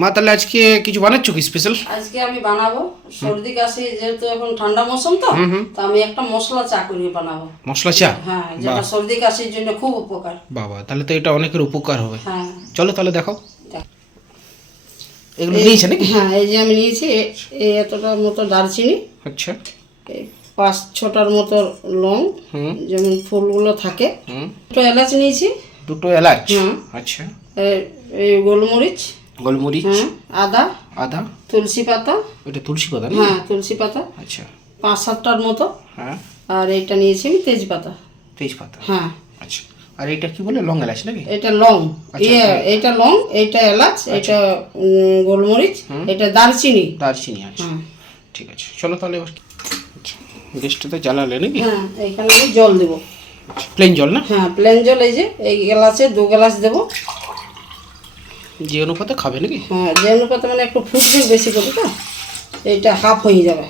মা তাহলে আজকে কিছু বানাচ্ছ কি স্পেশাল? আজকে আমি বানাবো সর্দি কাশি, যেহেতু এখন ঠান্ডা মৌসুম তো আমি একটা মশলা চা করে বানাবো। মশলা চা? হ্যাঁ, যেটা সর্দি কাশির জন্য খুব উপকার। বাবা, তাহলে তো এটা অনেকের উপকার হবে। হ্যাঁ, চলো তাহলে দেখাও। এগুলো নিয়েছে নাকি? হ্যাঁ, এই যে আমি নিয়েছি এই এতটার মতো দারচিনি, আচ্ছা, 5-6টার মতো লং, যেমন ফুলগুলো থাকে, 2 এলাচ নিয়েছি। 2 এলাচ? হ্যাঁ। আচ্ছা, এই গোলমরিচ, গোলমরিচ, আদা, আদা, তুলসী পাতা। এটা তুলসী পাতা? হ্যাঁ, তুলসী পাতা। আচ্ছা, 5-7টার মতো। হ্যাঁ। আর এইটা নিয়েছি আমি তেজপাতা। তেজপাতা? হ্যাঁ। আচ্ছা, আর এটা কি বলে, লং এলাচ নাকি? এটা লং, এটা লং, এটা এলাচ, এটা গোলমরিচ, এটা দারচিনি। দারচিনি, আচ্ছা ঠিক আছে। চলো তাহলে এবার গ্যাসটা তো জ্বালালে নাকি? হ্যাঁ, এখানে আমি জল দেবো। প্লেন জল না? হ্যাঁ, প্লেন জল। এই যে এই গ্লাসে 2 গ্লাস দেবো। যে অনুপাতে খাবে নাকি? হ্যাঁ, যে অনুপাতে, মানে একটু ফুটবে বেশি করে তো এইটা হাফ হয়ে যাবে।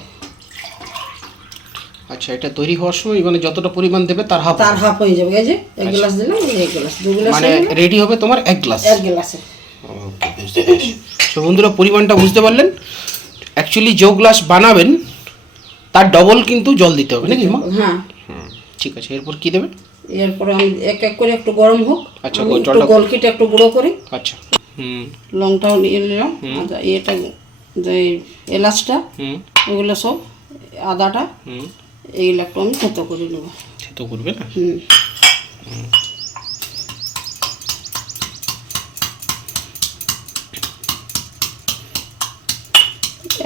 আচ্ছা, এটা তৈরি হওয়ার সময় মানে যতটা পরিমাণ দেবে তার হাফ হয়ে যাবে। এই যে 1 গ্লাস দিলাম, এই 1 গ্লাস, 2 গ্লাস, মানে রেডি হবে তোমার 1 গ্লাস। 1 গ্লাসে। ওকে, বুঝতে পেরেছি। তো বন্ধুরা, পরিমাণটা বুঝতে পারলেন। অ্যাকচুয়ালি যে গ্লাস বানাবেন তার ডবল কিন্তু জল দিতে হবে নাকি মা? হ্যাঁ, ঠিক আছে। এরপর কি দেবে? এরপরে আমি এক এক করে একটু গরম হোক। আচ্ছা, আমি একটু জলটা গোলকিটা একটু গুঁড়ো করি। আচ্ছা, লংটাও নিয়ে নিলাম, এটা যে এলাচটা, ওগুলো সব, আদাটা, এইগুলো একটু আমি থেতো করে নেব। থেতো করবে না?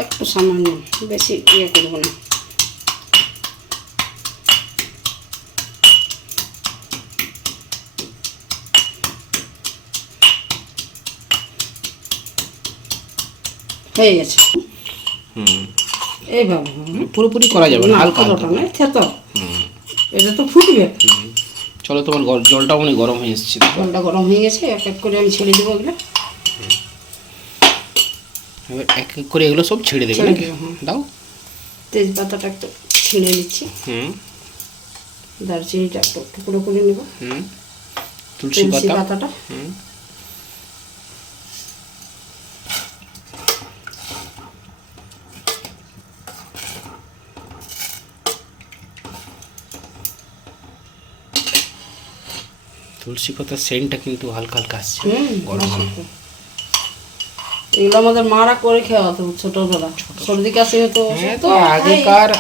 একটু সামান্য, বেশি ইয়ে করবো না। হয়ে গেছে। এইভাবে পুরোপুরি করা যাবে না, হালকা হালকা নয়, থেতো। এটা তো ফুটবে। চলো, তোমার জলটা অনেক গরম হয়ে এসেছে। জলটা গরম হয়ে গেছে, এক এক করে আমি ছেড়ে দেবো এগুলো। এবার এক এক করে এগুলো সব ছেড়ে দেবে নাকি? দাও। তেজপাতাটা একটু ছিঁড়ে নিচ্ছি, দারচিনিটা একটু টুকরো করে নেব, তুলসী পাতাটা, তুলসী পাতার সেন্টটা কিন্তু হালকা হালকা আসছে গরম। এগুলো আমাদের মারা করে খাওয়াতো ছোটবেলা, সর্দি কাশি হতো। তো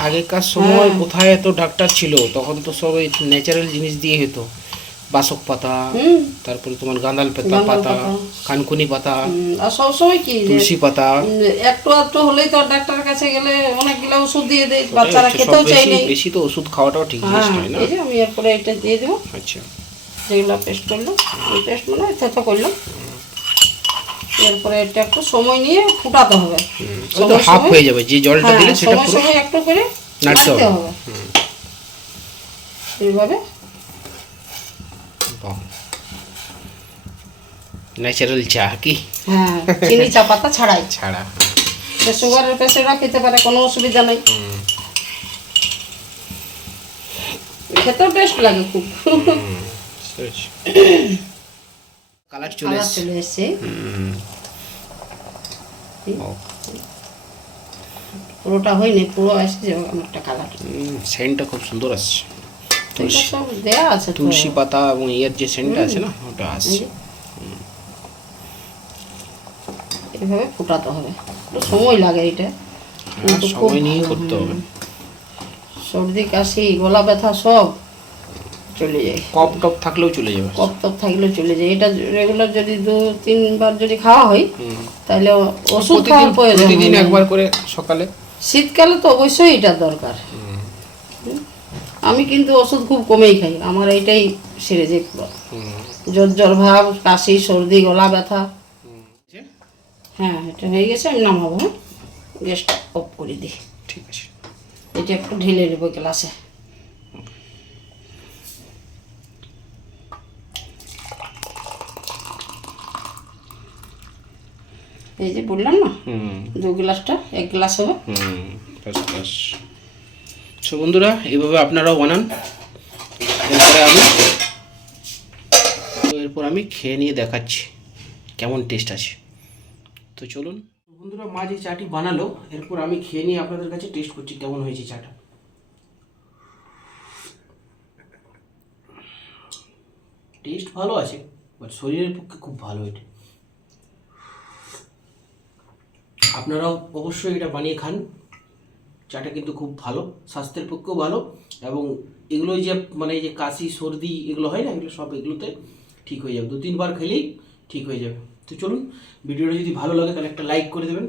আগেকার সময় কোথায় এত ডাক্তার ছিল? তখন তো সব এই ন্যাচারাল জিনিস দিয়ে হতো। বাসক পাতা, তারপরে তোমার গাঁদাল পাতা, কানকুনি পাতা, আর সবসময় কি তুলসী পাতা, একটু একটু হলেই তো ডাক্তারের কাছে গেলে অনেকগুলো ওষুধ দিয়ে দেয়, বাচ্চারা খেতেও চাই না। বেশি তো ওষুধ খাওয়াটাও ঠিক জিনিস নয় না। এই যে আমি এরপরে এটা দিয়ে দেবো। আচ্ছা, যেগুলো পেস্ট করলাম, পেস্ট মানে থেতো করলাম। এরপরে এটা একটু সময় নিয়ে ফুটাতে হবে। তো হাফ হয়ে যাবে, যে জলটা দিলে সেটা পুরো সময় একটু করে নাড়তে হবে। এইভাবে ন্যাচারাল চা কি? হ্যাঁ, চিনি চা পাতা ছাড়া। সুগারের পেশেন্টরা খেতে পারে, কোনো অসুবিধা নেই। খেতেও টেস্ট লাগে খুব। কালার চলে এসছে। পুরোটা হয়নি, পুরো আসছে অনেকটা কালার। সেন্টটা খুব সুন্দর আসছে। সব দেয়া আছে, তুলসী পাতা এবং এর যে সেন্টটা আছে না, ওটা আসছে। এভাবে ফুটাতে হবে, সময় লাগে এটা, সময় নিয়ে করতে হবে। সর্দি কাশি গলা ব্যথা সব চলে যায়। কফ টপ থাকলেও চলে যাবে। কফ টপ থাকলেও চলে যায়। এটা রেগুলার যদি 2-3 বার যদি খাওয়া হয়, তাহলে ওষুধ খাওয়ার প্রয়োজন। প্রতিদিন একবার করে সকালে। শীতকালে তো অবশ্যই এটা দরকার। আমি কিন্তু ওষুধ খুব কমেই খাই, আমার এইটাই সেরে যায় পুরো। জ্বর ভাব, কাশি, সর্দি, গলা ব্যথা। হ্যাঁ, এটা হয়ে গেছে, আমি নামাবো। গ্যাসটা অফ করে দিই। ঠিক আছে, এটা একটু ঢেলে নেবো গ্লাসে। এই যে বললাম না, 2 গ্লাসটা 1 গ্লাস হবে। সো বন্ধুরা, এইভাবে আপনারাও বানান। এরপর আমি খেয়ে নিয়ে দেখাচ্ছি কেমন টেস্ট আছে। তো তো চলুন বন্ধুরা, মা যে চাটি বানালো এরপর আমি খেয়ে নিয়ে আপনাদের কাছে টেস্ট করছি কেমন হয়েছে চাটা। টেস্ট ভালো আছে, বাট শরীরের পক্ষে খুব ভালো এটা। আপনারাও অবশ্যই এটা বানিয়ে খান। চাটা কিন্তু খুব ভালো, স্বাস্থ্যের পক্ষেও ভালো, এবং এগুলো যে মানে যে কাশি সর্দি এগুলো হয় না, এগুলো সব এগুলোতে ঠিক হয়ে যাবে, 2-3 বার খেলেই ঠিক হয়ে যাবে। তো চলুন, ভিডিওটা যদি ভালো লাগে তাহলে একটা লাইক করে দেবেন।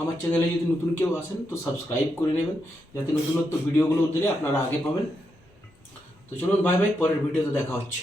আমার চ্যানেলে যদি নতুন কেউ আসেন তো সাবস্ক্রাইব করে নেবেন, যাতে নতুনত্ব ভিডিওগুলো দিলে আপনারা আগে পাবেন। তো চলুন, বাই বাই, পরের ভিডিওতে দেখা হচ্ছে।